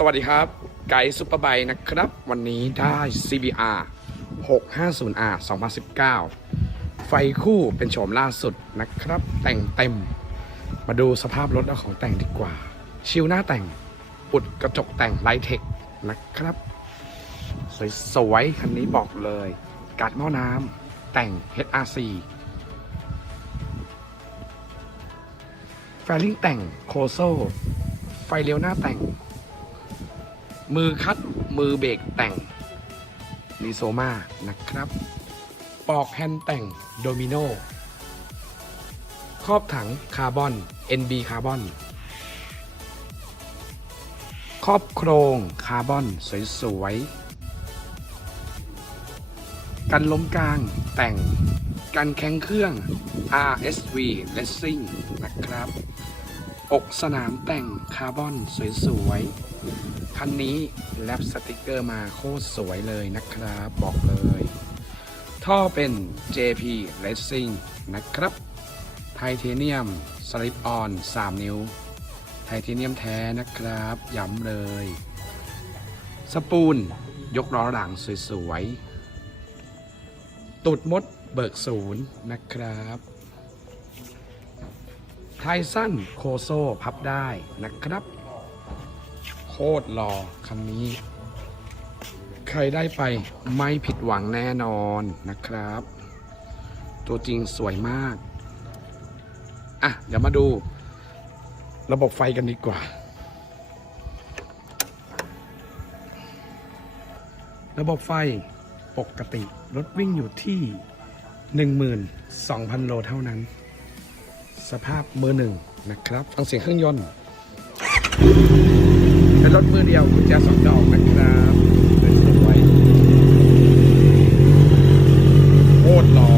สวัสดีครับ ไกด์ซุปเปอร์ไบนะครับ วันนี้ได้ CBR 650R 2019 ไฟคู่เป็นโฉมล่าสุดนะครับ แต่งเต็ม มาดูสภาพรถและของแต่งดีกว่า ชิลหน้าแต่ง อุดกระจกแต่งไลเทคนะครับ สวยๆ คันนี้บอกเลย กาดหม้อน้ำแต่ง HRC แฟลิงแต่งโคโซไฟเลี้ยวหน้าแต่ง มือคัดมือเบรกแต่งลิโซมานะครับ ปอกแฮนด์แต่งโดมิโนครอบถังคาร์บอน NB คาร์บอนครอบโครงคาร์บอนสวยๆ กันล้มกลางแต่ง กันแข้งเครื่อง RSV Racing นะครับ อกสนามแต่งคาร์บอนสวยๆ คันนี้แลปสติกเกอร์มาโคตรสวยเลยนะครับ บอกเลย ท่อเป็น JP Racing นะครับ ไทเทเนียมสลิปออน 3 นิ้ว ไทเทเนียมแท้นะครับ ย้ำเลย สปูน ยกล้อหลังสวยๆ ตุดมดเบิกศูนย์นะครับ ไทสันโคโซพับได้นะครับ โคตรหล่อคันนี้ ใครได้ไปไม่ผิดหวังแน่นอนนะครับ ตัวจริงสวยมาก อะ เดี๋ยวมาดู ระบบไฟกันดีกว่า ระบบไฟปกติรถวิ่งอยู่ที่ 12,000 โลเท่านั้น สภาพมือหนึ่งนะครับ ฟังเสียงเครื่องยนต์เป็นรถมือเดียวกุญแจสองดอกนะครับเป็นสวยโคตรหล่อ